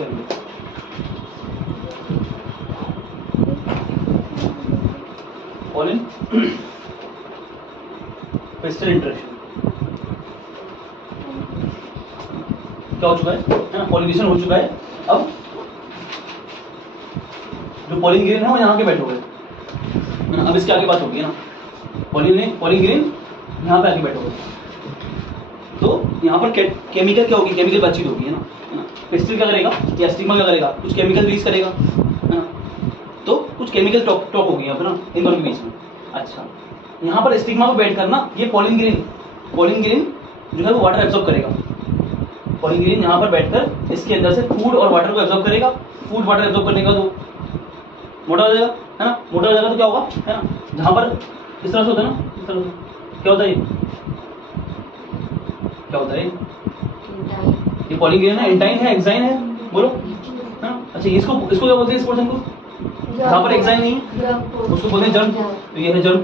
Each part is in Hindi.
चलिए पॉलिन पेस्टल इंटरेक्शन क्या हो चुका है ना, पॉलिनेशन हो चुका है। अब जो पॉलिन ग्रेन है वो यहाँ के बैठे हुए है ना, अब इसके आगे बात होगी ना, पॉलिन ग्रेन यहाँ पे आके बैठे हुए, तो यहाँ पर केमिकल क्या होगी, केमिकल बातचीत होगी है ना, पेस्टल क्या करेगा या स्टिग्मा क्या करेगा, कुछ केमिकल रिलीज करेगा है ना, तो कुछ केमिकल टॉक होगी यहाँ पर ना इन दोनों के बीच में। अच्छा, यहाँ पर स्टिग्मा पे बैठ कर ना ये पॉलिन ग्रेन जो है वो वाटर एब्जॉर्ब करेगा। पॉलिन ग्रेन यहाँ पर बैठकर इसके अंदर से फूड और वाटर को एब्जॉर्ब करेगा। फूड वाटर एब्जॉर्ब करने का तो मोटा हो जाएगा है ना, मोटा हो जाएगा तो क्या होगा है ना, जहाँ पर इस तरह से होता है ना, इस तरह से क्या होता है, क्या होता है ये पॉलिन ग्रेन है, एंटाइन है, एक्साइन है, बोलो है ना। अच्छा, इसको क्या बोलते हैं इस पोर्शन को, जहाँ पर एक्साइन नहीं है उसको बोलते हैं जर्म। तो ये है जर्म।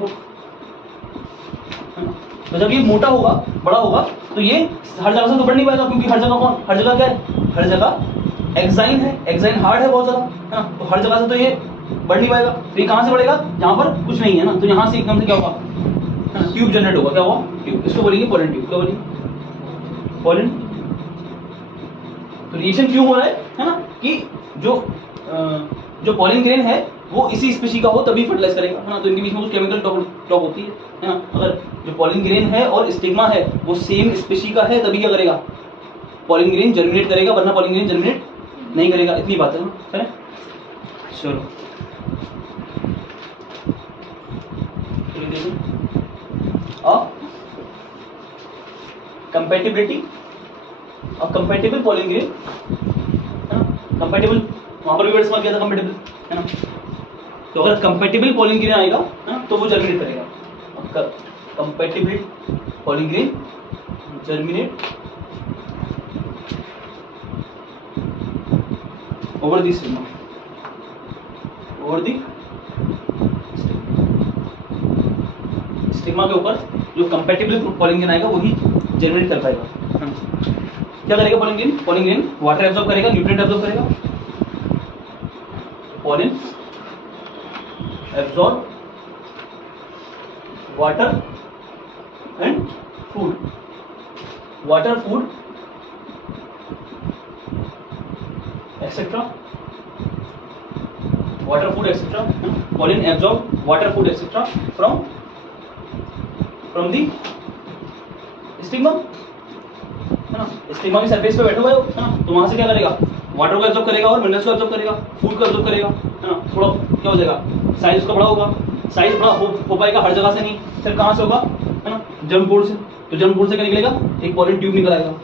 तो जब ये मोटा होगा, बड़ा होगा, तो ये हर जगह से तो बढ़ नहीं पाएगा, क्योंकि हर जगह क्या है, हर जगह एक्साइन है, एक्साइन हार्ड है बहुत ज्यादा है ना, तो हर जगह से तो ये बढ़ नहीं पाएगा। तो ये कहाँ से बढ़ेगा, जहाँ पर कुछ नहीं है ना, तो यहाँ से एकदम से क्या होगा, ट्यूब जनरेट होगा। क्या होगा, ट्यूब। इसको बोलेंगे पॉलिन ट्यूब। क्या बोलेंगे, पॉलिन। तो रिएक्शन क्यों हो रहा है ना, कि जो पॉलिन ग्रेन है वो इसी स्पीशी का हो तभी फर्टिलाइज करेगा है ना, तो इनके बीच में कुछ केमिकल टॉक होती है ना। अगर जो पॉलिन ग्रेन है और स्टिग्मा है वो सेम स्पीशी का है तभी क्या करेगा, पॉलिन ग्रेन जर्मिनेट करेगा, वरना पॉलिन ग्रेन जर्मिनेट नहीं करेगा। इतनी बात है ना, चले चलो कंपैटिबिलिटी और कंपैटिबल पॉलिन ग्रेन है ना, कंपैटिबल वहां पर भी वर्ड इस्तेमाल किया था कंपैटिबल है ना, तो अगर कंपैटिबल पॉलिन ग्रेन आएगा ना तो वो जर्मिनेट करेगा। Compatible pollen grain germinate over the stigma, over the stigma के ऊपर जो कंपैटिबल पॉलिन ग्रेन आएगा वही जर्मिनेट कर पाएगा। क्या करेगा पॉलिन ग्रेन वाटर एब्जॉर्ब करेगा, न्यूट्रिएंट एब्जॉर्ब करेगा। Pollen absorb water and food, water food etcetera, water food etcetera. Pollen absorb water food etcetera from the stigma है ना, स्टिग्मा की सरफेस पे बैठा हुआ है ना, तो वहां से क्या करेगा, वाटर को एब्जॉर्ब करेगा और मिनरल्स को एब्जॉर्ब करेगा, फूड को एब्जॉर्ब करेगा है ना। थोड़ा क्या हो जाएगा, साइज उसका बड़ा होगा, साइज बड़ा हो पाएगा हर जगह से नहीं, फिर कहां से होगा है ना, जर्म पोर्ट से। तो जर्म पोर्ट से क्या निकलेगा, एक पॉलिन ट्यूब निकल आएगा।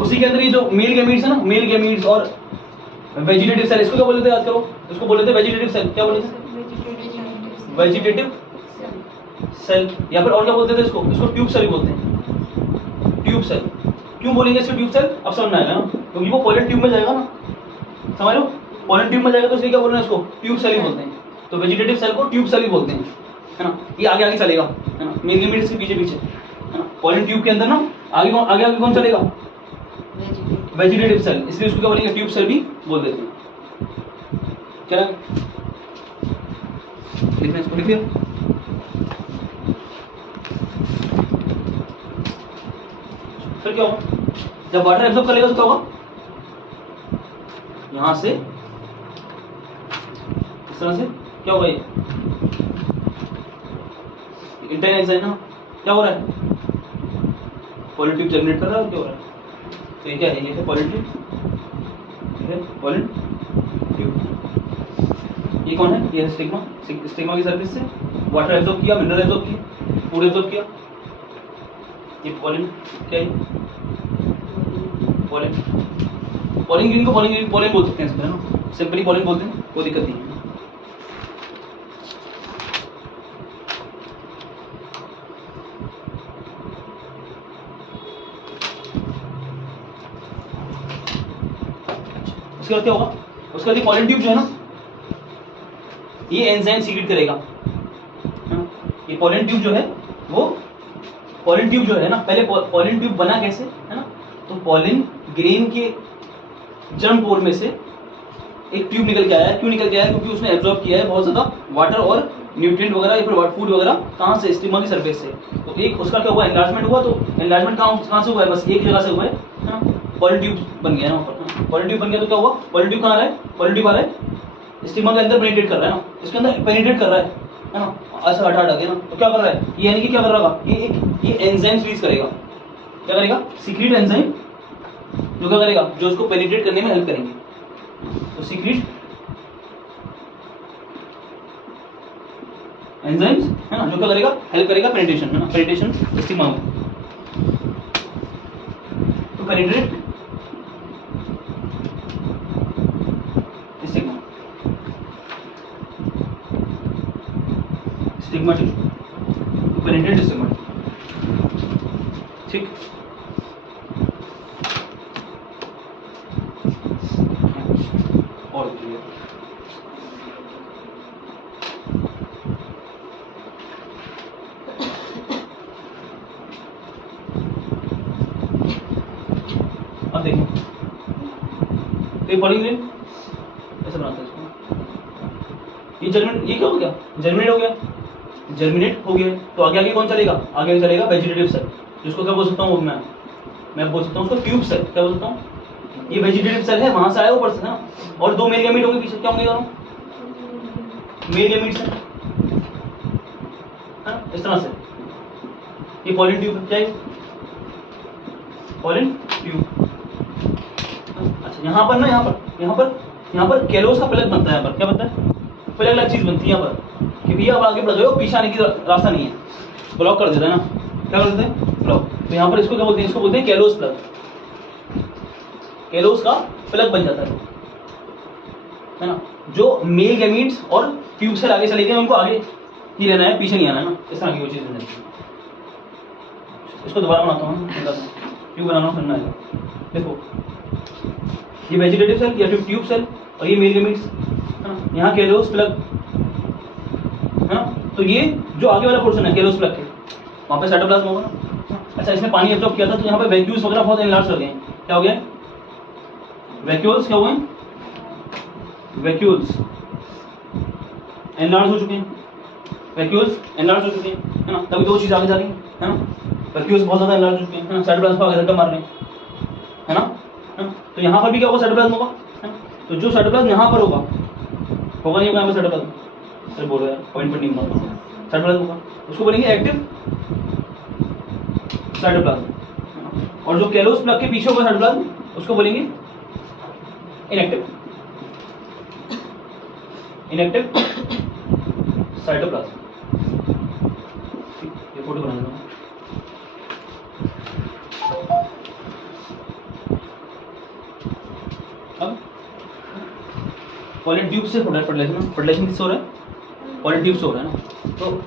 उसी के अंदर ये जो मेल गैमीट्स है ना, मेल गैमीट्स और वेजिटेटिव सेल, इसको क्या बोलते थे आज करो, इसको बोलते थे वेजिटेटिव सेल। क्या बोलते थे, वेजिटेटिव सेल, या फिर और क्या बोलते थे इसको ट्यूब सेल बोलते हैं, ट्यूब सेल। क्यों बोलेंगे इसको ट्यूब सेल, अब समझ में आएगा ना, क्योंकि वो पॉलिन ट्यूब में जाएगा ना, समझ लो, पॉलिन ट्यूब में जाएगा तो इसलिए क्या बोल रहे हैं, इसको ट्यूब सेल ही बोलते हैं। तो वेजिटेटिव सेल को ट्यूब सेल ही बोलते हैं है ना, ये आगे आगे चलेगा है ना, मेन लिमिट से पीछे पीछे है ना, पॉलिन ट्यूब के अंदर ना आगे आगे कौन चलेगा, वेजिटेटिव सेल, इसलिए उसको क्या बोलेंगे, ट्यूब सेल भी बोल देते हैं। क्या लिखना, इसको लिखिए। फिर क्या होगा, जब वाटर एब्जॉर्ब कर लेगा तो क्या होगा, यहां से इस तरह से क्या होगा, ये इंटाइन एक्साइन ना, क्या हो रहा है, पॉलिन ट्यूब जर्मिनेट कर रहा है, क्या हो रहा है, तो ये क्या है, ये है पॉलिन ट्यूब, ठीक है, पॉलिन ट्यूब। ये कौन है, ये है स्टिग्मा, स्टिग्मा की सरफेस से वाटर एब्जॉर्ब किया, मिनरल एब्जॉर्ब किया, फूड एब्जॉर्ब किया, ये पॉलिन क्या है, पॉलिन ग्रीन को पॉलिन बोल सकते हैं, है ना, सिंपली पॉलिन बोलते हैं, कोई दिक्कत नहीं है। उसके बाद क्या होगा, उसके बाद पॉलिन ट्यूब जो है ना, ये एंजाइम सीक्रेट करेगा। ये पॉलिन ट्यूब जो है वो, पॉलिन ट्यूब जो है ना, पहले पॉलिन ट्यूब बना कैसे है ना, तो पॉलिन ग्रेन के जर्म पोर में से एक ट्यूब निकल के आया है। क्यों निकल के आया है? क्योंकि उसने एब्जॉर्ब किया है बहुत ज्यादा वाटर और न्यूट्रिएंट वगैरह या फिर फूड वगैरह। कहाँ से? स्टिग्मा की सरफेस से। तो एक उसका क्या हुआ? एनलार्जमेंट हुआ। तो एनलार्जमेंट कहाँ से हुआ है? बस एक जगह से हुआ है ना, पॉलीट्यूब बन गया है वहाँ पर। पॉलीट्यूब बन गया तो क्या हुआ? पॉलीट्यूब कहाँ आ रहा है? पॉलीट्यूब आ रहा है स्टिग्मा के अंदर पेनिट्रेट कर रहा है ना, इसके अंदर पेनिट्रेट कर रहा है ना, ऐसा हटा के ना। तो क्या कर रहा है ये? यानी कि क्या कर रहा होगा ये एंजाइम रिलीज करेगा। क्या करेगा? सीक्रेट एंजाइम, जो क्या करेगा? जो उसको पेनिट्रेट करने में हेल्प करेंगे। तो सीक्रेट एंजाइम्स है ना, जो क्या करेगा? हेल्प करेगा पेनिट्रेशन, है ना, पेनिट्रेशन स्टिग्मा में। तो पेनिट्रेट स्टिग्मा, स्टिग्मा टिश्यू, तो पेनिट्रेट स्टिग्मा, ठीक। और क्लियर। अब देखो ये पॉलीग्रेन ऐसे बनाते हैं इसको। ये जर्मिनेट, ये क्या हो गया? जर्मिनेट हो गया, जर्मिनेट हो गया। तो आगे आगे कौन चलेगा? आगे चलेगा वेजिटेटिव सेल, जिसको क्या बोल सकता हूँ? मैं बोल सकता हूँ उसको ट्यूब सेल। क्या बोल सकता हूँ? ये वेजिटेटिव सेल है, वहां से आया ऊपर से ना। और दो मेल गैमीट होंगे पीछे, क्या होंगे दोनों? मेल गैमीट से, इस तरह से। ये पॉलिन ट्यूब क्या है? Pollen tube. अच्छा यहाँ पर ना, यहाँ पर कैलोस का प्लग बनता है। यहाँ पर क्या बनता है? प्लग अलग चीज बनती है यहाँ पर कि भैया अब आगे बढ़ जाओ, पीछे आने की रास्ता नहीं है, ब्लॉक कर देता है ना। क्या कर देते हैं? ब्लॉक। तो यहाँ पर इसको क्या बोलते हैं? इसको बोलते हैं कैलोस प्लग। कैलोस का प्लग बन जाता है ना। जो मेल गैमीट्स और ट्यूब से आगे चले गए उनको आगे ही रहना है, पीछे नहीं आना है ना, इस तरह की वो चीज बन जाती है। इसको दोबारा बनाता हूँ, ट्यूब बनाना करना है। देखो ये वेजिटेटिव सेल या फिर ट्यूब सेल और ये मेल गैमीट्स है ना। यहाँ कैलोस प्लग है ना। तो ये जो आगे वाला पोर्शन है कैलोस प्लग के, वहाँ पे साइटोप्लाज्म होगा ना। अच्छा इसमें पानी एब्जॉर्ब किया था तो यहाँ पे वैक्यूल्स वगैरह बहुत एनलार्ज हो गए हैं। क्या हो गया? वैक्यूल्स क्या हुए? वैक्यूल्स एनलार्ज हो चुके हैं। वैक्यूल्स एनलार्ज हो चुके हैं, है ना। तभी दो चीज आगे जा रही है ना। वैक्यूल्स बहुत ज्यादा एनलार्ज हो चुके हैं, है ना। साइटोप्लाज्म को आगे धक्का मार रहे हैं, है ना। तो यहाँ पर भी क्या होगा? साइटोप्लाज्म होगा, है ना। तो जो साइटोप्लाज्म यहाँ पर होगा नहीं होगा यहाँ पे साइटोप्लाज्म? अरे बोल रहे हैं पॉइंट पर नहीं होगा, साइटोप्लाज्म होगा, उसको बोलेंगे एक्टिव साइटोप्लाज्म। और जो कैलोस प्लग के पीछे होगा साइटोप्लाज्म, उसको बोलेंगे इनएक्टिव साइटोप्लाज्म। ये फोटो बना देना। अब पॉलिन ट्यूब से फर्टिलाइजेशन किससे हो रहा है? पॉलिन ट्यूब से हो रहा है ना। तो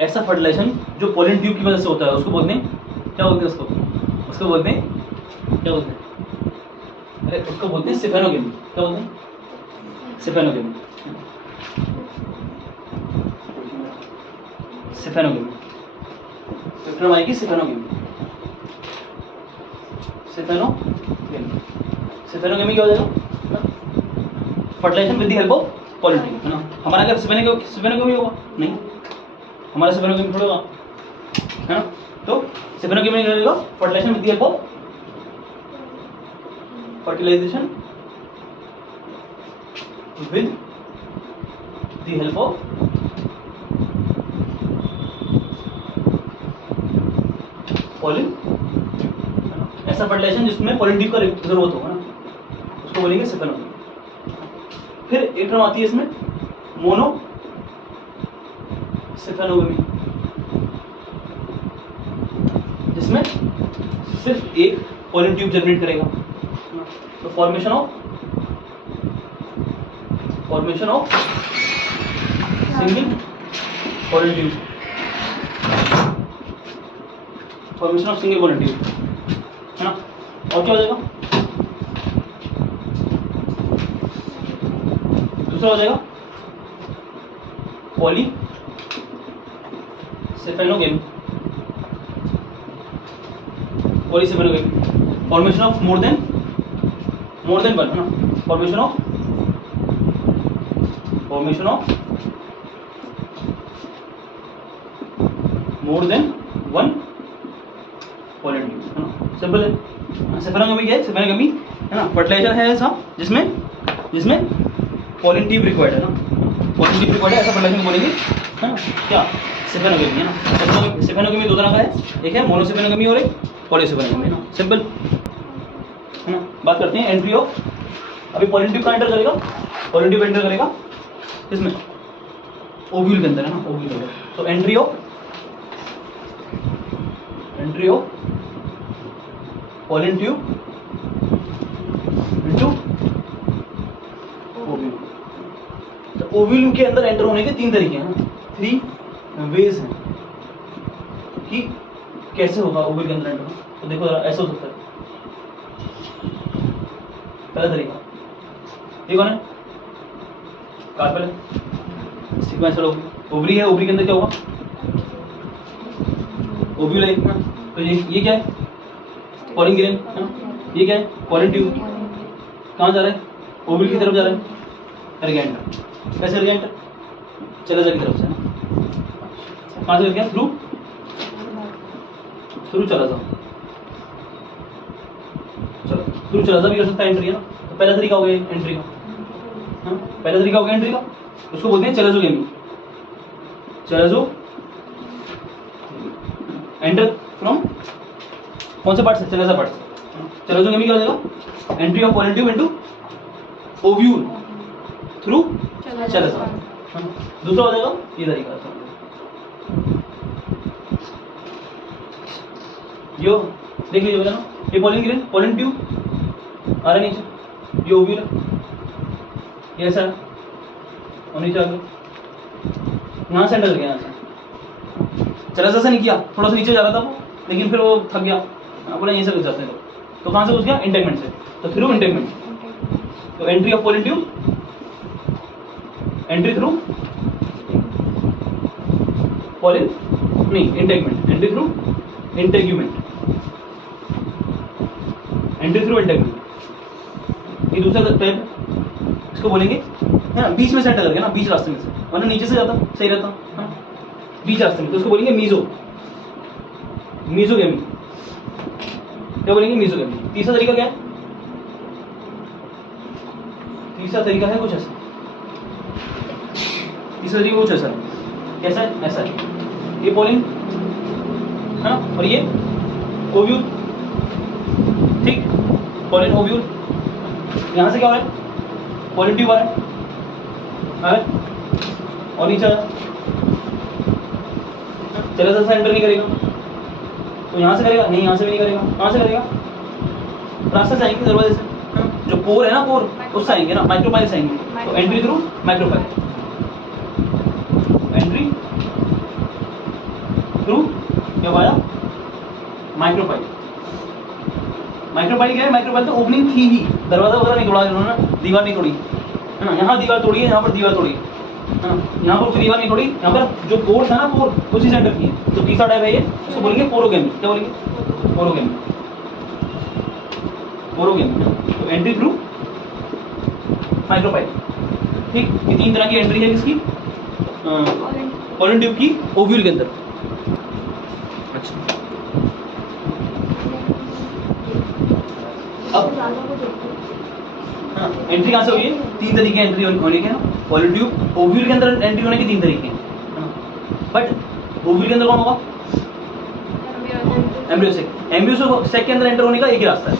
ऐसा फर्टिलाइजेशन जो पॉलिन ट्यूब की वजह से होता है उसको बोलते हैं, क्या बोलते हैं उसको बोलते हैं, क्या बोलते हैं? अरे उसको बोलते हैं सिफेनोगेमी। क्या बोलते हैं? सिफेनोगेमी। सिफेनोगेमी टर्म आएगी सिफेनोगेमी। सिफेनोगेमी क्या हो जाएगा? Fertilization with the help of pollen tube, है ना। हमारा क्या सिफेनोगेमी होगा? नहीं, हमारा सिफेनोगेमी थोड़ा होगा, है ना। तो सिफेनोगेमी क्या होगा? Fertilization with the help of fertilization with the help of pollen। ऐसा फर्टिलाइजेशन जिसमें पॉलिन ट्यूब का जरूरत होगा ना, उसको बोलेंगे सिफेनोगेमी। फिर एक टर्म आती है इसमें मोनो सिफेनोगेमी, जिसमें सिर्फ एक पॉलिन ट्यूब जनरेट करेगा। तो formation of single pollen tube, formation of single pollen tube, है ना। और क्या हो जाएगा? दूसरा हो जाएगा polysiphonogamy, formation of more than more than one है ना, formation of more than one pollen tube है ना, सिंपल है। सेफेनोगेमी क्या है? सेफेनोगेमी है ना फर्टिलाइजर है ऐसा जिसमें पॉलन ट्यूब रिक्वायर्ड है ना, पॉलन ट्यूब रिक्वायर्ड है, ऐसा फर्टिलाइजर बोलेंगे है ना। क्या? सेफेनोगेमी है ना। सेफेनोगेमी दो तरह का है, एक है मोनोसेफेनोगेमी और एक पॉलीसेफेनोगेमी है ना, सिंपल है ना। बात करते हैं एंट्री ऑफ, अभी पॉलन ट्यूब का एंटर करेगा, पॉलन ट्यूब एंटर करेगा इसमें ओव्यूल के अंदर है ना, ओव्यूल के अंदर। तो entry of pollen tube into ovule. तो ओव्यूल के अंदर एंटर होने के तीन तरीके हैं, 3 वेज हैं कि कैसे होगा ओव्यूल के अंदर एंटर। तो देखो जरा, ऐसा हो सकता है। पहला तरीका ये कौन है? कार्पेल है, स्टिग्मा चलो, ओवरी है, ओवरी के अंदर क्या होगा? ओव्यूल है ना। तो ये क्या है? पॉलन ग्रेन है ना। ये क्या है? Pollen tube. कहाँ जा रहा है? ओव्यूल की तरफ जा रहा है, एर्गेंटर। कैसे एर्गेंटर? चलेजा की तरफ से है ना। कहाँ से गया? थ्रू चलेजा, चलो थ्रू चलेजा भी कर सकता है एंट्री है ना। तो पहला तरीका हो गया एंट्री का, हाँ पहला तरीका हो गया एंट्री का, उसको बोलते हैं चलेजोगेमी। चलेजो एंटर फ्रॉम कौन से पार्ट से? चलेजा पार्ट से। चलेजोगेमी क्या हो जाएगा? Entry of pollen tube into ovule through चलेजा। दूसरा हो जाएगा ये तरीका, यो देख लीजिए ना, ये पॉलन ग्रेन, पॉलन ट्यूब आ रहा है नीचे, ये ओव्यूल है, ये ऐसा है और नीचे आ गया, यहाँ से एंटर गया, यहाँ से चलेजा से नहीं किया, थोड़ा सा नीचे जा रहा था वो, लेकिन फिर वो थक गया, बोला यहीं से घुस जाते हैं तो कहाँ से घुस गया? इंटेगमेंट से। तो थ्रू इंटेगमेंट, तो entry of pollen tube, entry through pollen नहीं integument, entry through integument, entry through integument. ये दूसरा टाइप इसको बोलेंगे है ना, बीच में से एंटर करके ना, बीच रास्ते में से, वरना नीचे से जाता सही रहता है ना, बीच रास्ते में, तो उसको बोलेंगे मीजोगेमी। क्या बोलेंगे? मीजोगेमी। तीसरा तरीका क्या है? तीसरा तरीका है कुछ ऐसा, तीसरा तरीका कुछ ऐसा है, कैसा है? ऐसा है, ये पॉलन है ना, और ये ओव्यूल, ठीक, पॉलन ओव्यूल। यहां से क्या हो रहा है? पॉलन ट्यूब आ रहा है और नीचे चलेजा से एंटर नहीं करेगा, तो यहां से करेगा नहीं, यहां से भी नहीं करेगा, कहां से करेगा? रास्ते से आएंगे, दरवाजे से, जो पोर है ना, पोर उससे आएंगे ना, माइक्रोपाइल से आएंगे। तो entry through micropyle, entry through क्या आया? माइक्रोपाइल। माइक्रोपाइल क्या है? माइक्रोपाइल तो ओपनिंग थी ही, दरवाजा वगैरह नहीं तोड़ा इन्होंने, दीवार नहीं तोड़ी है ना, यहाँ दीवार तोड़ी है, यहाँ पर दीवार तोड़ी है ना, यहाँ पर कोई दीवार नहीं तोड़ी, यहाँ पर जो पोर है ना, पोर उसी से एंटर किए। तो तीसरा टाइप है ये, उसको बोलेंगे पोरोगेमी। क्या बोलेंगे? Porogamy, porogamy. तो एंट्री थ्रू माइक्रोपाइल, ठीक। ये तीन तरह की एंट्री है किसकी? पॉलन ट्यूब की ओव्यूल के अंदर। अच्छा, अब हाँ, एंट्री कहाँ से हुई है? तीन तरीके एंट्री होने के ना, पॉलन ट्यूब ओव्यूल के अंदर एंट्री होने के तीन तरीके हैं, बट ओव्यूल के अंदर कौन होगा? Embryo sac. एम्ब्रियो सेक के अंदर एंटर होने का एक ही रास्ता है,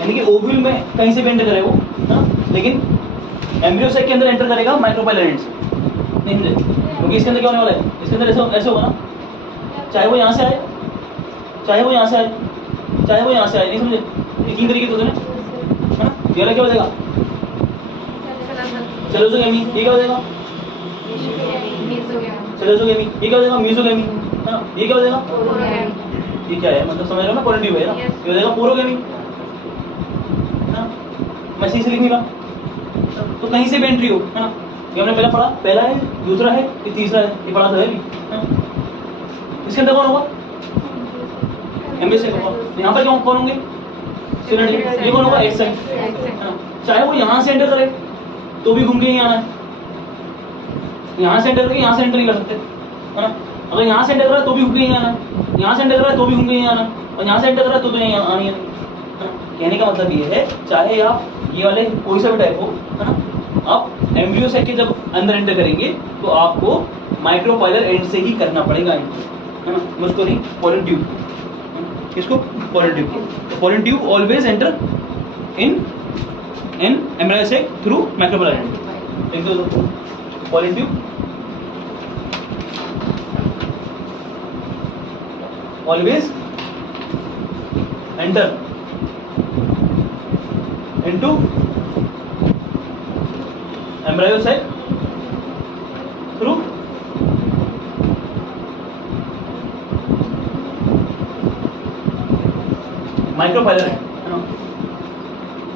यानी कि ओव्यूल में कहीं से भी एंटर करे वो, लेकिन एम्ब्रियो सेक के अंदर एंटर करेगा माइक्रोपाइल एंड से, नहीं समझे? क्योंकि इसके अंदर क्या होने वाला है? इसके अंदर ऐसे होगा ना, चाहे वो यहाँ से आए, चाहे वो यहाँ से आए, चाहे वो यहाँ से आए, नहीं समझे? तीन तरीके होते हैं है ना। ये क्या हो जाएगा? चलेजोगेमी। ये क्या हो जाएगा? चलेजोगेमी। ये क्या हो जाएगा? मीजोगेमी है ना। ये क्या हो जाएगा? ये क्या है? मतलब समझ रहे हो ना, पॉलन ट्यूब है ना। ये हो जाएगा पोरोगेमी है ना। मैं सही से लिख नहीं रहा, तो कहीं से भी एंट्री हो है ना। ये हमने पहला पढ़ा, पहला है, दूसरा है, ये तीसरा है, ये पढ़ा था है भी। इसके अंदर कौन होगा? एम्ब्रियो सेक होगा। यहाँ पर कौन होंगे? सिनर्जिड। ये कौन होगा? एक्स साइड, है ना। चाहे वो यहाँ से एंटर करे तो भी घूम के यहीं आना है, यहाँ से एंटर करके यहाँ से एंटर नहीं कर सकते, है ना। अगर यहाँ से एंटर कर रहा है तो भी घूम के यहीं आना है, यहाँ से एंटर कर रहा है तो भी घूम के यहीं आना है, और यहाँ से एंटर कर रहा है तो यहीं आनी है। कहने का मतलब ये है, चाहे आप ये वाले कोई सा भी टाइप हो, है ना, आप एम्ब्रियो साइट के जब अंदर एंटर करेंगे तो आपको माइक्रोपाइलर एंड से ही करना पड़ेगा एंटर, है ना। मुझको नहीं, पॉलन ट्यूब, किसको? Pollen tube. Pollen tube always enter in embryo site through micropylar and. Pollen tube always enter into embryo sac through micropylar and, है ना।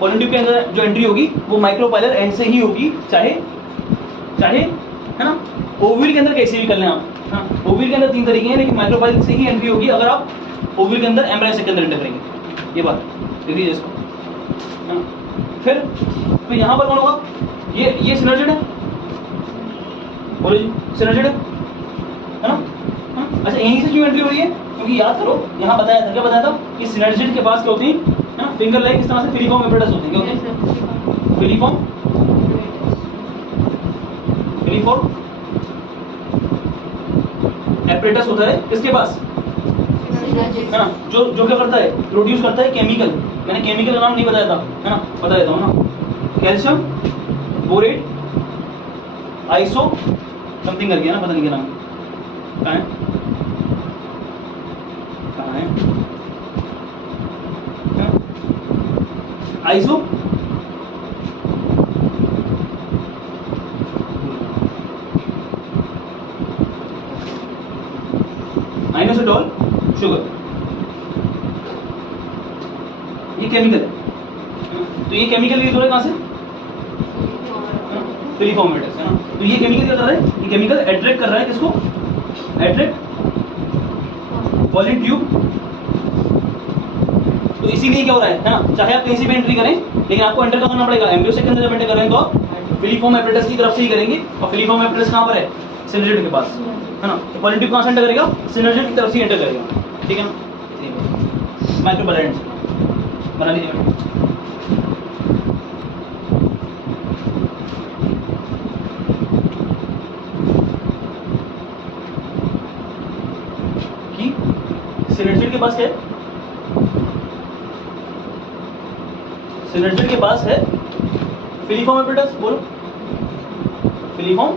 पॉलन ट्यूब के अंदर जो एंट्री होगी वो माइक्रोपाइलर एंड से ही होगी, चाहे है ना ओव्यूल के अंदर कैसे भी कर लें आप। हाँ, ओव्यूल के अंदर 3 तरीके हैं, लेकिन माइक्रोपाइलर से ही एंट्री होगी अगर आप ओव्यूल के अंदर एम्ब्रियो साइट के अंदर एंटर करेंगे। ये बात देख लीजिए इसको, हाँ। फिर यहाँ पर कौन होगा? ये सिनर्जिड है, बोलो जी, सिनर्जिड है ना। हाँ? अच्छा, यहीं से क्यों एंट्री हो रही है? क्योंकि याद करो, यहाँ बताया था, क्या बताया था कि सिनर्जिड के पास क्या होती है ना, फिंगर लाइक इस तरह से फिलीफॉर्म एपरेटस होते हैं। क्या होते हैं? फिलीफॉर्म एपरेटस होता है किसके पास, है ना, जो क्या करता है? प्रोड्यूस करता है केमिकल। मैंने केमिकल का नाम नहीं बताया था, है ना, बता देता हूँ ना। कैल्शियम बोरेट आइसो समथिंग कर गया ना, पता नहीं क्या नाम, कहाँ है आइसो आइनोसिटोल शुगर, ये केमिकल है। तो ये केमिकल यूज हो रहा है कहाँ से? फिलीफॉर्म एपरेटस, है ना। तो ये केमिकल क्या कर रहा है? ये केमिकल अट्रैक्ट कर रहा है किसको? Attract pollen tube. तो इसीलिए क्या हो रहा है ना, चाहे आप कहीं से भी एंट्री करें, लेकिन आपको एंटर करना पड़ेगा एम्ब्रियो साइट के अंदर। जब एंटर कर रहे हैं तो आप फिलीफॉर्म एपरेटस की तरफ से ही करेंगे, और फिलीफॉर्म एपरेटस कहाँ पर है? सिनर्जिड के पास, है ना। तो पॉलन ट्यूब कहाँ से एंटर करेगा? सिनर्जिड की तरफ से एंटर करेगा, ठीक है ना। माइक्रोपाइलर एंड बना लीजिए कि सिनर्जिड के पास क्या है? सिनर्जिड के पास है फिलीफॉर्म एपरेटस, बोलो फिलीफॉर्म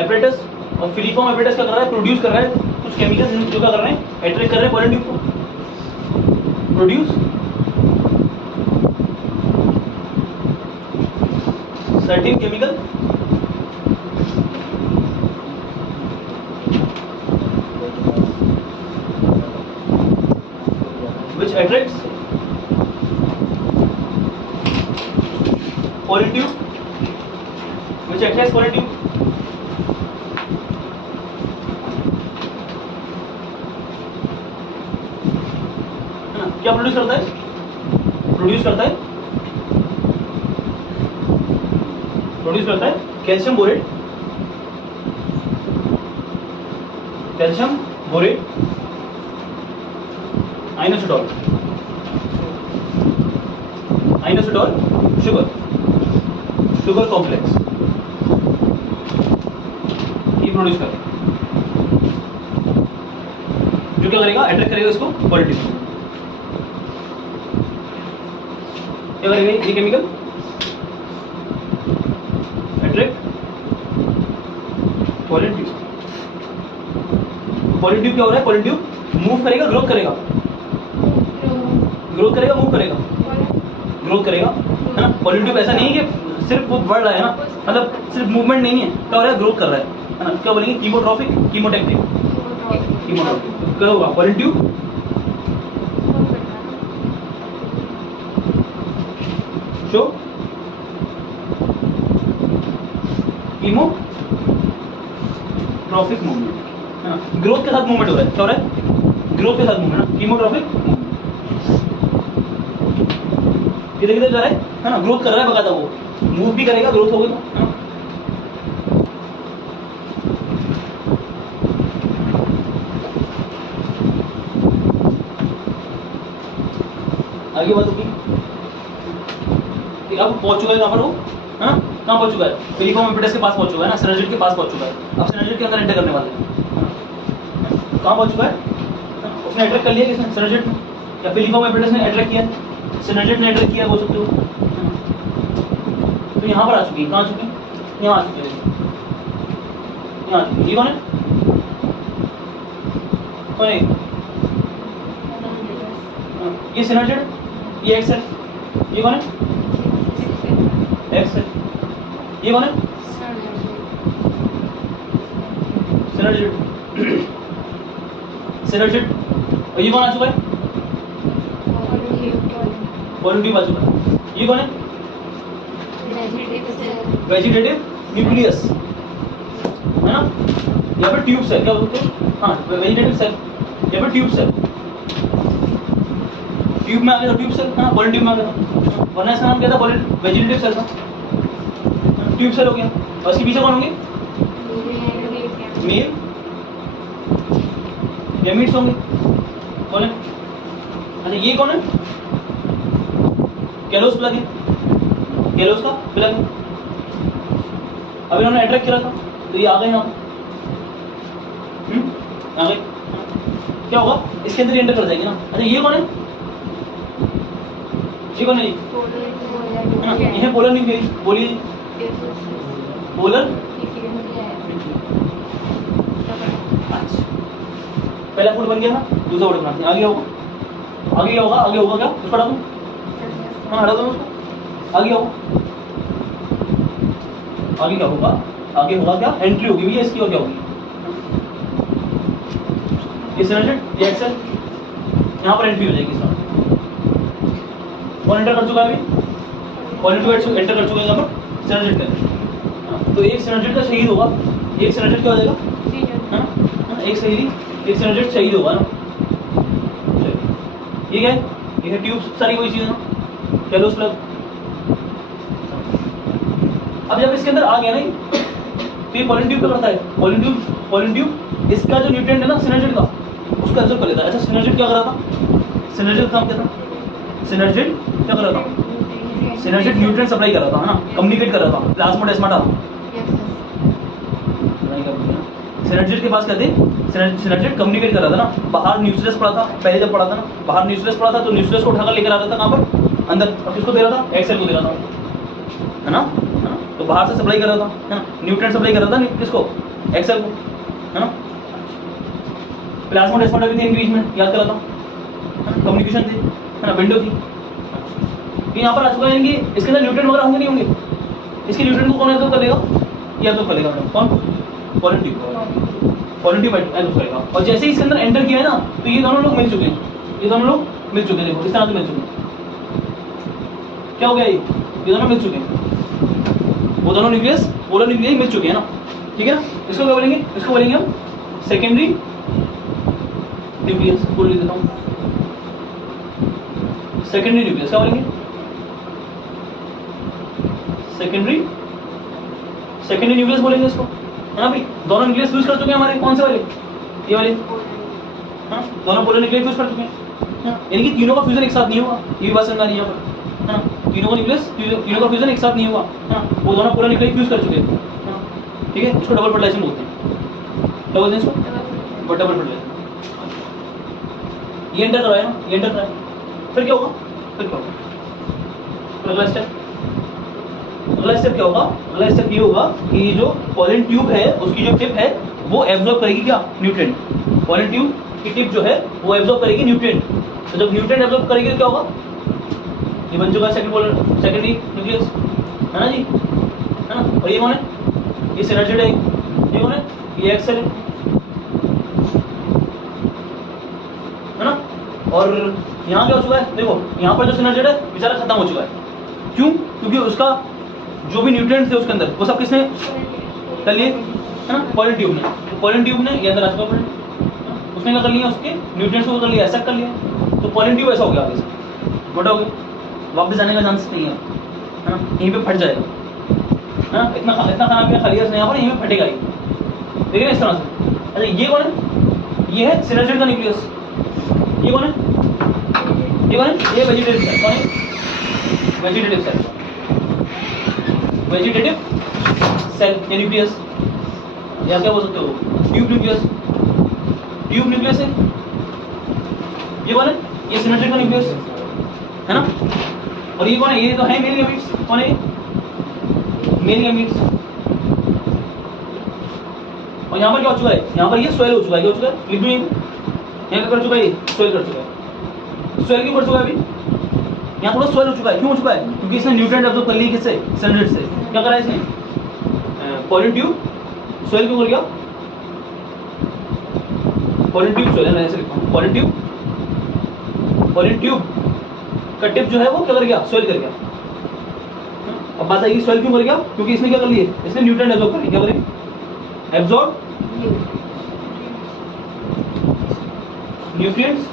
एपरेटस। और फिलीफॉर्म एपरेटस क्या कर रहा है? प्रोड्यूस कर रहा है कुछ केमिकल्स जो क्या कर रहे हैं? अट्रैक्ट कर रहे हैं पॉलन ट्यूब को, produce certain chemical which attracts pollen tube, which attracts pollen tube, है ना। क्या प्रोड्यूस करता है? प्रोड्यूस करता है calcium borate, inositol sugar complex, ये प्रोड्यूस करेगा। जो क्या करेगा? अट्रैक्ट करेगा इसको पॉलन ट्यूब। क्या करेगा ये chemical? Attract pollen tube. Pollen tube क्या हो रहा है? पॉलन ट्यूब मूव करेगा, ग्रोथ करेगा, मूव करेगा, है ना। पॉलन ट्यूब ऐसा नहीं है कि सिर्फ वो बढ़ रहा है ना, मतलब सिर्फ मूवमेंट नहीं है, क्या हो रहा है? ग्रोथ कर रहा है ना। क्या बोलेंगे? कीमोट्रॉफिक, कीमोटैक्टिक, क्या होगा? Pollen tube show chemotrophic movement, है ना। ग्रोथ के साथ मूवमेंट हो रहा है, क्या हो रहा है? ग्रोथ के साथ मूवमेंट, कीमोट्रॉफिक मूवमेंट। किधर किधर जा रहा है ना, ग्रोथ कर रहा है बकायदा, वो मूव भी करेगा, ग्रोथ होगी तो, है ना। आगे बात होगी, अब पहुंच चुका है कहाँ पर वो, है ना, कहाँ पहुंच चुका है, फिलिफॉर्म इम्पेडस के पास पहुंच चुका है ना, सिनर्जिड के पास पहुंच चुका है। अब सिनर्जिड के अंदर एंटर करने वाले हैं, कहाँ पहुंच चुका है, उसने अट्रैक्ट कर लिया किसने, सिनर्जिड ने, या फिलिफॉर्म इम्पेडस ने अट्रैक्ट किया, सिनर्जिड ने अट्रैक्ट किया बोल सकते हो। तो यहाँ पर आ चुकी है, कहाँ आ चुकी है, यहाँ आ चुकी है, यहाँ आ चुकी है। ये कौन है, कौन है ये, सिनर्जिड, ये एक्स है, ये कौन है, एक्स है, ये कौन है, सिनर्जिड, सिनर्जिड, और ये कौन आ चुका है, पॉलिट्यूब आ चुका है। ये कौन है, वेजिटेटिव न्यूक्लियस, है ना, यहाँ पर ट्यूब सेल, क्या बोलते हैं, हाँ वेजिटेटिव सेल, यहाँ पर ट्यूब सेल, ट्यूब में आ गया ट्यूब सेल, हाँ पॉलिट्यूब में आ गया, वरना इसका नाम क्या था, वेजिटेटिव सेल था, ट्यूब सेल हो गया। और इसके पीछे कौन होंगे, मेल गैमीट्स होंगे, कौन है, अच्छा ये कौन है, कैलोस प्लग है, कैलोस का प्लग है। अब इन्होंने अट्रैक्ट किया था तो ये आ गए यहाँ, आ गए, क्या होगा, इसके अंदर एंटर कर जाएगी ना। अच्छा ये कौन है, ये कौन है, ये पोलर न्यूक्लियस, पोलर, अच्छा पहला फूड बन गया ना, दूसरा फूड बनाते हैं, आगे होगा, आगे क्या होगा, आगे होगा क्या, कुछ पढ़ा दूं, हाँ हटा दो उसको, आगे होगा, आगे क्या होगा, आगे होगा क्या, एंट्री होगी भैया इसकी, और क्या होगी, ये सिनर्जिड, ये एक्सेल, यहाँ पर एंट्री हो जाएगी इसका, कौन एंटर कर चुका है अभी, पॉलिट्यूब एंटर कर चुका है यहाँ पर सिनर्जिड के अंदर। तो एक सिनर्जिड का शहीद होगा, एक सिनर्जिड क्या हो जाएगा, है ना, एक शहीद, एक सिनर्जिड शहीद होगा ना। ये क्या है, ये है ट्यूब, सारी वही चीज है ना, कैलोस प्लग। अब जब इसके अंदर आ गया नहीं तो ये पॉलिट्यूब क्या करता है, पॉलिट्यूब इसका जो न्यूट्रिएंट है ना सिनर्जिड का, उसको एब्जॉर्ब कर लेता है। अच्छा सिनर्जिड क्या कर रहा था, सिनर्जिड काम क्या था, सिनर्जिड क्या कर रहा था, सिनर्जिड न्यूट्रिएंट सप्लाई कर रहा था, है ना, कम्युनिकेट कर रहा था, प्लाज्मोडेस्माटा सिनर्जिड के पास क्या थे, सिनर्जिड कम्युनिकेट कर रहा था ना, बाहर न्यूक्लियस पड़ा था, पहले जब पड़ा था ना, बाहर न्यूक्लियस पड़ा था तो न्यूक्लियस को उठाकर लेकर आ रहा था कहाँ पर, अंदर, और किसको दे रहा था, एक्सेल को दे रहा था, है ना, तो बाहर से सप्लाई कर रहा था, है ना, न्यूट्रिएंट सप्लाई कर रहा था किसको, एक्सेल को, है ना। प्लाज्मोडेस्माटा भी थी बीच में, याद कर रहा था, कम्युनिकेशन थी, है ना, विंडो थी। यहाँ पर आ चुका है कि इसके अंदर न्यूट्रिएंट वगैरह होंगे नहीं होंगे, इसके न्यूट्रिएंट को कौन एब्जॉर्ब कर लेगा, ये एब्जॉर्ब कर लेगा, कौन, पॉलिट्यूब एब्जॉर्ब करेगा। और जैसे ही इसके अंदर एंटर किया है ना तो ये दोनों लोग मिल चुके हैं, ये दोनों लोग मिल चुके हैं, देखो इस तरह से मिल चुके हैं, क्या हो गया ये दोनों मिल चुके हैं, वो दोनों न्यूक्लियस पोलर न्यूक्लियस मिल चुके हैं ना, ठीक है ना। इसको क्या बोलेंगे, इसको बोलेंगे हम सेकेंडरी न्यूक्लियस, बोल देता हूँ सेकेंडरी न्यूक्लियस, क्या बोलेंगे, सेकेंडरी न्यूक्लियस बोलेंगे इसको, है ना भाई। दोनों न्यूक्लियस यूज कर चुके हैं हमारे, कौन से वाले, ये वाले, हाँ दोनों पोलर न्यूक्लियस यूज कर चुके हैं, यानी कि तीनों का फ्यूजन एक साथ नहीं होगा, ये भी बात समझ आ रही है यहाँ पर, है ना, तीनों का न्यूक्लियस, तीनों का फ्यूजन एक साथ नहीं हुआ, है ना, वो दोनों पोलर न्यूक्लियस यूज कर चुके हैं, ठीक है, इसको डबल फर्टिलाइजेशन बोलते हैं, क्या बोलते हैं इसको, डबल फर्टिलाइजेशन। ये एंटर कराया ना, ये एंटर कराया, फिर क्या होगा, फिर क्या होगा, अगला स्टेप क्या होगा, अगला स्टेप ये होगा कि जो पॉलन ट्यूब है उसकी जो टिप है वो एब्जॉर्ब करेगी क्या, न्यूट्रिएंट, पॉलन ट्यूब की टिप जो है वो एब्जॉर्ब करेगी न्यूट्रिएंट। तो जब न्यूट्रिएंट एब्जॉर्ब करेगी तो क्या होगा, ये बन चुका है सेकेंडरी न्यूक्लियस, है ना जी, है ना। और ये कौन है, ये सिनर्जिड है, ये कौन है, ये एक्सेल है ना। और यहाँ क्या हो चुका है, देखो यहाँ पर जो सिनर्जिड है बेचारा खत्म हो चुका है, क्यों, क्योंकि उसका जो भी न्यूट्रिएंट्स थे उसके अंदर वो सब किसने कर लिए, है ना, पॉलन ट्यूब ने, तो पॉलन ट्यूब ने ये अंदर आ चुका है, उसने क्या कर लिया, उसके न्यूट्रिएंट्स को कर लिया, ऐसा कर लिया, तो पॉलन ट्यूब ऐसा हो गया आगे से, मोटा हो गया, वापस जाने का चांस नहीं है ना, यहीं पे फट जाएगा है ना, इतना खाना पीना खा लिया इसने यहाँ पर, यहीं पे फटेगा ही, ठीक है इस तरह से। अच्छा ये कौन है, ये है सिनर्जिड का न्यूक्लियस। ये कौन है, ये कौन है, ये वेजिटेटिव सेल। कौन है, वेजिटेटिव सेल, वेजिटेटिव सेल या न्यूक्लियस, या क्या बोल सकते हो, ट्यूब न्यूक्लियस, ट्यूब न्यूक्लियस है। ये कौन है, ये सिनर्जिड का न्यूक्लियस है ना। और ये कौन है, ये तो है मेल गैमीट्स। कौन है, मेल गैमीट्स। और यहाँ पर क्या हो चुका है, यहाँ पर ये स्वेल हो चुका है, क्या हो चुका है, लिख दो यहाँ क्या कर चुका है, स्वेल कर चुका है। स्वेल क्यों कर चुका है अभी, यहाँ थोड़ा स्वेल हो चुका है, क्यों हो चुका है, क्योंकि इसने न्यूट्रिएंट एब्जॉर्ब कर ली किससे, सिनर्जिड से। क्या करा इसने, पॉलन ट्यूब, स्वेल क्यों कर गया, पॉलन ट्यूब स्वेल है, ऐसे लिखता हूँ, पॉलन ट्यूब, पॉलन ट्यूब का टिप जो है वो क्या कर गया, स्वेल कर गया। अब बात आएगी स्वेल क्यों कर गया, क्योंकि इसने क्या कर लिए, इसने न्यूट्रिएंट एब्जॉर्ब कर लिया। क्या करें, एब्जॉर्ब न्यूट्रिएंट्स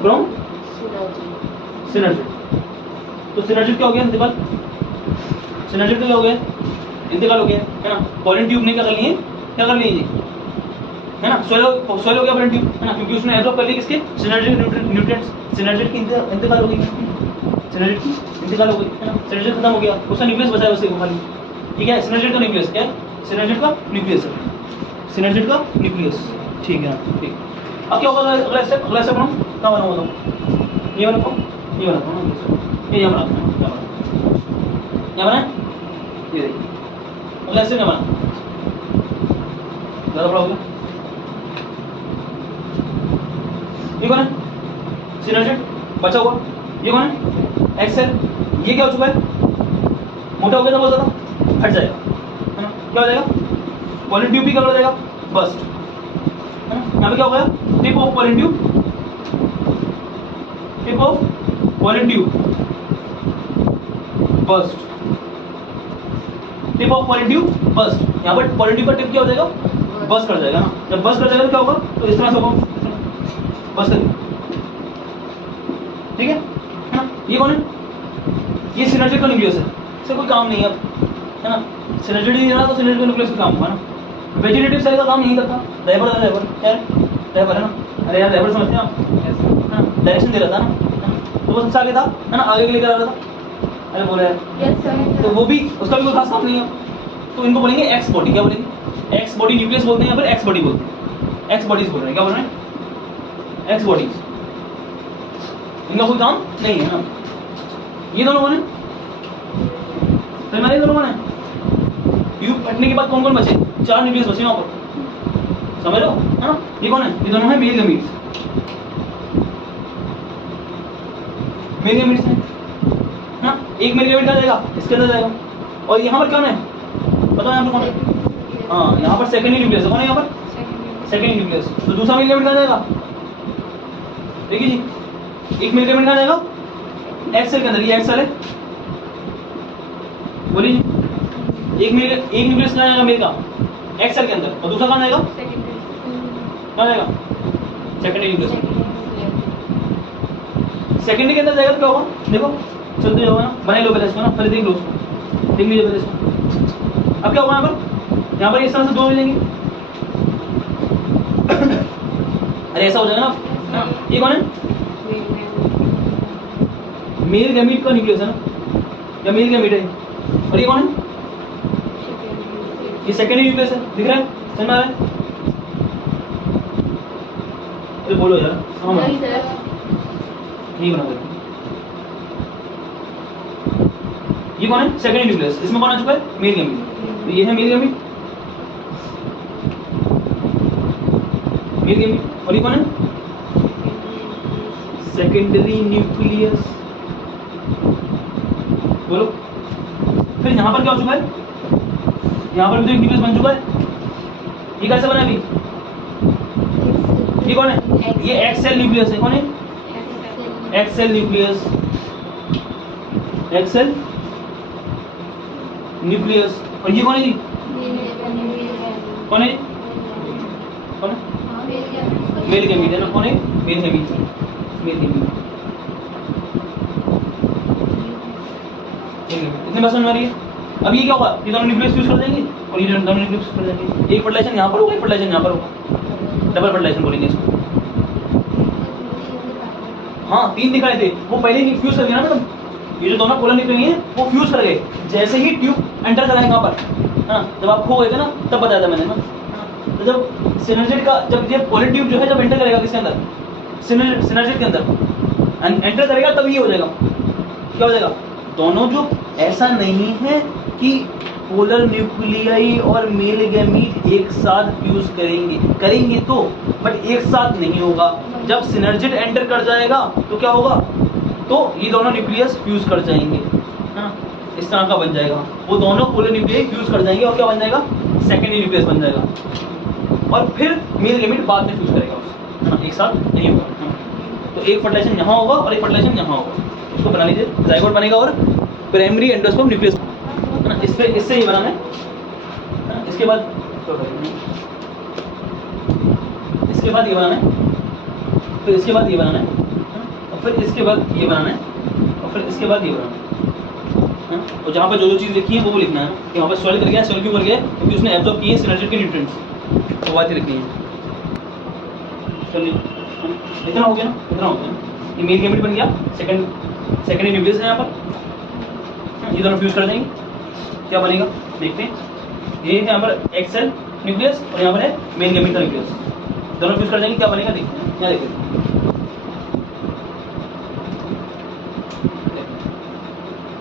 फ्रॉम सिनर्जिड। तो सिनर्जिड क्या हो गया, इंतकाल, सिनर्जिड क्या हो गया, इंतकाल हो गया है ना। पॉलन ट्यूब ने क्या कर लिए, क्या कर लिए जी, है ना, सोयल हो गया पॉलन ट्यूब है ना, क्योंकि उसने एब्जॉर्ब कर लिया किसके, सिनर्जिड न्यूट्रिएंट्स। सिनर्जिड की इंतकाल हो गई, सिनर्जिड की इंतकाल हो गई है ना, सिनर्जिड खत्म हो गया, उसका न्यूक्लियस बचा है उसे खाली। ठीक है, सिनर्जिड का न्यूक्लियस, क्या सिनर्जिड का न्यूक्लियस है, सिनर्जिड का न्यूक्लियस। ठीक है, ठीक। अब क्या होगा अगला स्टेप, अगला स्टेप बनाओ, कहाँ बनाओ बताओ, ये बनाओ, ये बनाओ ना, ये यहाँ बनाओ, यहाँ बनाए, ये देखिए अगला स्टेप क्या बना, ज़्यादा बड़ा हो गया। ये कौन है, सिनर्जिड बचा हुआ, ये कौन है, एक्सेल। ये क्या हो चुका है, मोटा हो गया था बहुत ज़्यादा, फट जाएगा है ना, क्या हो जाएगा, पॉलन ट्यूब भी क्या हो जाएगा, बस्ट है ना। यहाँ पे क्या हो गया, tip of pollen tube, tip of pollen tube burst, tip of pollen tube burst. यहाँ पर पॉलन ट्यूब का टिप क्या हो जाएगा, बस्ट कर जाएगा ना। जब बस्ट कर जाएगा तो क्या होगा, तो इस तरह से होगा, बस करिए, ठीक है ना। ये कौन है, ये सिनर्जिड का न्यूक्लियस है, इससे कोई काम नहीं है अब है ना, सिनर्जिड ही ना, तो सिनर्जिड का न्यूक्लियस का काम हुआ ना। वेजिटेटिव सेल का काम नहीं करता, रेबर है, रेबर क्या है, रेबर है ना। अरे यार रेबर समझते हैं आप, है ना, डायरेक्शन दे रहा था ना, तो वो सबसे आगे था है ना, आगे के लेकर आ रहा था। अरे बोले यार, तो वो भी, उसका भी कोई खास काम नहीं है। तो इनको बोलेंगे एक्स बॉडी, क्या बोलेंगे, एक्स बॉडी न्यूक्लियस बोलते हैं, या फिर एक्स बॉडी बोलते हैं, एक्स बॉडीज बोल रहे हैं, क्या बोल रहे हैं, एक्स बॉडीज। इनका कोई काम नहीं है ना। ये दोनों कौन है, ये दोनों कौन है, ट्यूब फटने के बाद कौन कौन बचे, 4 न्यूक्लियस बचे वहां पर, समझ लो है ना। ये कौन है, ये दोनों है मेल गैमीट्स, मेल गैमीट्स है ना। एक मेल गैमीट का जाएगा इसके अंदर जाएगा, और यहाँ पर कौन है, बताओ यहाँ पर कौन है, हाँ यहाँ पर सेकेंडरी न्यूक्लियस है, कौन है यहाँ पर, सेकेंडरी न्यूक्लियस। तो दूसरा मेल गैमीट का जाएगा, देखिए जी, एक मेल गैमीट कहाँ जाएगा, एक्स सेल के अंदर, ये एक्स सेल है, बोलिए जी, एक न्यूक्लियस कहाँ जाएगा मेल का, एक्स सेल के अंदर, और दूसरा कहाँ जाएगा, कहाँ जाएगा, सेकेंडरी न्यूक्लियस। सेकेंडरी के अंदर जाएगा तो क्या होगा, देखो चलते जाओगे ना, बने लो पहले इसको ना, पहले देख लो उसको, देख लीजिए पहले इसको। अब क्या होगा यहाँ पर इस तरह से दो मिलेंगे अरे ऐसा हो जाएगा ना। ये कौन है, मेल गैमीट का न्यूक्लियस है ना, या मेल गैमीट है। और ये कौन है, ये सेकेंडरी न्यूक्लियस है, दिख रहा है, समझ में आ रहा है, अरे बोलो यार, हाँ नहीं बना दे। ये कौन है, सेकेंडरी न्यूक्लियस, इसमें कौन आ चुका है, मेल गैमीट। तो ये है मेल गैमीट, मेल गैमीट। और ये कौन है, सेकेंडरी न्यूक्लियस, बोलो। फिर यहाँ पर क्या हो चुका है, यहाँ पर भी तो एक न्यूक्लियस बन चुका है। ये कैसे बना अभी, ये कौन है, ये एक्स सेल न्यूक्लियस है, कौन है, egg cell nucleus, egg cell nucleus. और ये कौन है जी, कौन है, कौन है, मेल गैमीट है ना, कौन है, मेल गैमीट, मेल गैमीट। इतनी बात समझ में आ रही है? अब ये क्या होगा, ये दोनों न्यूक्लियस फ्यूज कर जाएंगे और ये दोनों न्यूक्लियस फ्यूज कर जाएंगे। एक फर्टिलाइजेशन यहाँ पर होगा, एक फर्टिलाइजेशन यहाँ पर होगा, डबल फर्टिलाइजेशन बोलेंगे इसको। हाँ 3 दिखाए थे, वो पहले ही फ्यूज कर दिया ना मैडम। ये जो दोनों पोलर न्यूक्लियस हैं वो फ्यूज कर गए जैसे ही ट्यूब एंटर कराएंगे वहाँ पर, हाँ जब आप खो गए थे ना तब बताया था मैंने ना। तो जब सिनर्जिड का, जब ये पोलर ट्यूब जो है जब एंटर करेगा किसके अंदर, सिनर्जिड के अंदर एंटर करेगा तब ये हो जाएगा, क्या हो जाएगा, दोनों जो, ऐसा नहीं है कि पोलर न्यूक्लियाई और मेल गैमीट एक साथ फ्यूज करेंगे तो, बट एक साथ नहीं होगा। जब सिनर्जिड एंटर कर जाएगा तो क्या होगा, तो ये दोनों न्यूक्लियस फ्यूज कर जाएंगे, है ना, इस तरह का बन जाएगा। वो दोनों पोलर न्यूक्लियाई फ्यूज कर जाएंगे और क्या बन जाएगा, सेकेंडरी न्यूक्लियस बन जाएगा। और फिर मेल गैमीट बाद में फ्यूज करेगा उससे, है ना, एक साथ नहीं होगा, है ना। तो एक फर्टिलाइजेशन यहाँ होगा और एक फर्टिलाइजेशन यहाँ होगा, इसको बना लीजिए, जाइगोट बनेगा और प्राइमरी एंडोस्पर्म न्यूक्लियस, है ना। इससे ही बनाना है, इसके बाद इसके बाद ये बनाना है, फिर इसके बाद ये बनाना है, और फिर इसके बाद ये बनाना है, और फिर इसके बाद ये बनाना है। और जहाँ पर जो चीज़ लिखी है वो लिखना है कि वहाँ पर सॉइल कर गया, सॉइल क्यों कर गया, क्योंकि उसने एब्जॉर्ब किए सिनर्जी के न्यूट्रिएंट्स, तो बात ही लिखनी है। चलिए इतना हो गया ना, इतना हो गया ना, ये मेल गैमेट बन गया, सेकेंडरी न्यूक्लियस है यहाँ पर, ये दोनों फ्यूज कर देंगे, क्या बनेगा देखते हैं। ये है यहाँ पर एक्सेल न्यूक्लियस और यहाँ पर है मेल गैमेट का न्यूक्लियस, दोनों फ्यूज कर देंगे, क्या बनेगा देखते हैं, क्या देखते हैं।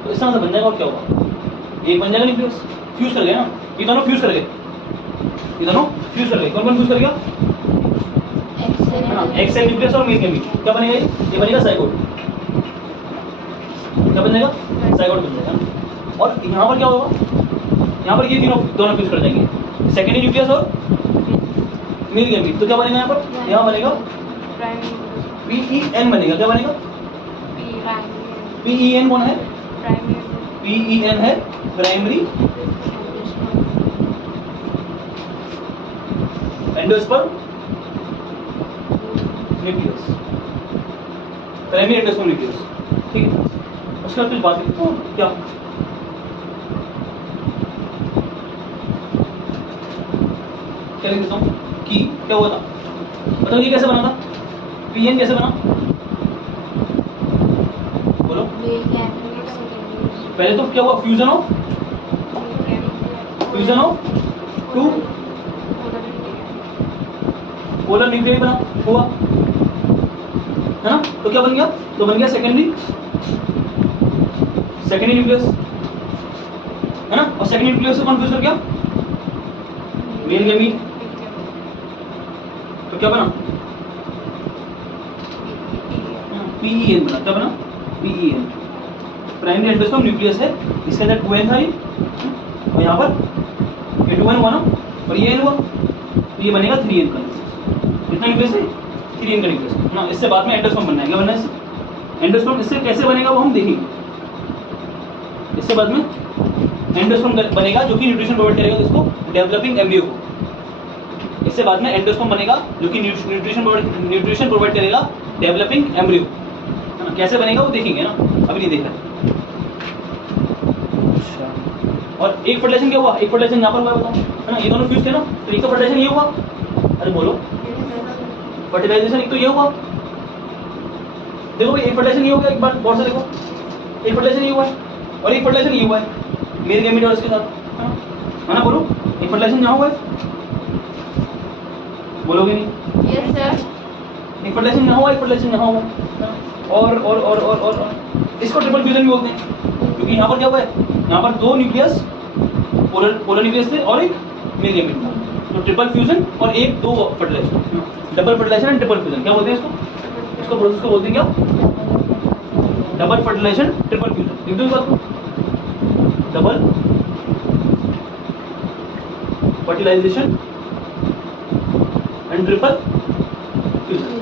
तो इस तरह से बन जाएगा और क्या होगा, एक बन जाएगा न्यूक्लियस, फ्यूज कर गए ना, ये दोनों फ्यूज कर गए, ये दोनों फ्यूज कर गए, कौन कौन फ्यूज कर गया, एक्सेल न्यूक्लियस और मेल गैमेट, क्या बनेगा ये बनेगा जाइगोट, क्या बन जाएगा, जाइगोट बन जाएगा। और यहाँ पर क्या होगा, यहाँ पर ये दोनों फ्यूज कर जाएंगे, सेकेंडरी न्यूक्लियस और मेल गैमेट, तो क्या बनेगा यहाँ पर, यहाँ बनेगा PEN बनेगा, क्या बनेगा, PEN कौन है, PEN है primary endosperm nucleus, primary endosperm nucleus, ठीक है। उसके बाद कुछ बात लिखता हूँ, क्या क्या लिख देता हूँ कि क्या हुआ था, बताओ ये कैसे बना था, PN कैसे बना, बोलो। पहले तो क्या हुआ, fusion of two polar nuclei बना हुआ, है ना। तो क्या बन गया, तो बन गया सेकेंडरी न्यूक्लियस, है ना। और सेकेंडरी न्यूक्लियस से कौन फ्यूज कर गया, मेल गैमीट, तो क्या बना, PEN बना, क्या बना, PEN प्राइमरी एंडोस्पर्म न्यूक्लियस है, इसके अंदर 2N था ये, और यहाँ पर ये 2N हुआ ना, और ये N हुआ, तो ये बनेगा 3N का, कितना न्यूक्लियस है, 3N का न्यूक्लियस, है ना। इससे बाद में एंडोस्पर्म बनना है, क्या बनना है इससे, एंडोस्पर्म। इससे कैसे बनेगा वो हम देखेंगे, इससे बाद में एंडोस्पर्म बनेगा जो कि न्यूट्रिशन प्रोवाइड करेगा किसको, डेवलपिंग एम्ब्रियो को। इससे बाद में एंडोस्पर्म बनेगा जो कि न्यूट्रिशन प्रोवाइड करेगा डेवलपिंग एम्ब्रियो, है ना। कैसे बनेगा वो देखेंगे ना, अभी नहीं देखा। और एक फर्टिलाइजेशन क्या हुआ, एक फर्टिलाइजेशन यहाँ पर हुआ, बताओ, है ना, ये दोनों फ्यूज थे ना, तो एक का फर्टिलाइजेशन ये हुआ, अरे बोलो, फर्टिलाइजेशन एक तो ये हुआ, देखो भाई एक फर्टिलाइजेशन ये हो गया, एक बार गौर से देखो, एक फर्टिलाइजेशन ये हुआ है और एक फर्टिलाइजेशन ये हुआ है, मेल गैमेट और इसके साथ, है ना, बोलो, एक फर्टिलाइजेशन यहाँ हुआ है, बोलोगे नहीं, यस सर, एक फर्टिलाइजेशन यहाँ हुआ, एक फर्टिलाइजेशन यहाँ हुआ, और इसको ट्रिपल फ्यूजन भी बोलते हैं, क्योंकि यहाँ पर क्या हुआ है, यहाँ पर 2 न्यूक्लियस पोलर न्यूक्लियस थे और एक मेल गैमेट था, तो ट्रिपल फ्यूजन और एक 2 fertilization, double fertilization and triple fusion, क्या बोलते हैं इसको प्रोसेस को बोलते हैं क्या, डबल फर्टिलाइजेशन ट्रिपल फ्यूजन, लिख दो इस बात को, double fertilization and triple fusion.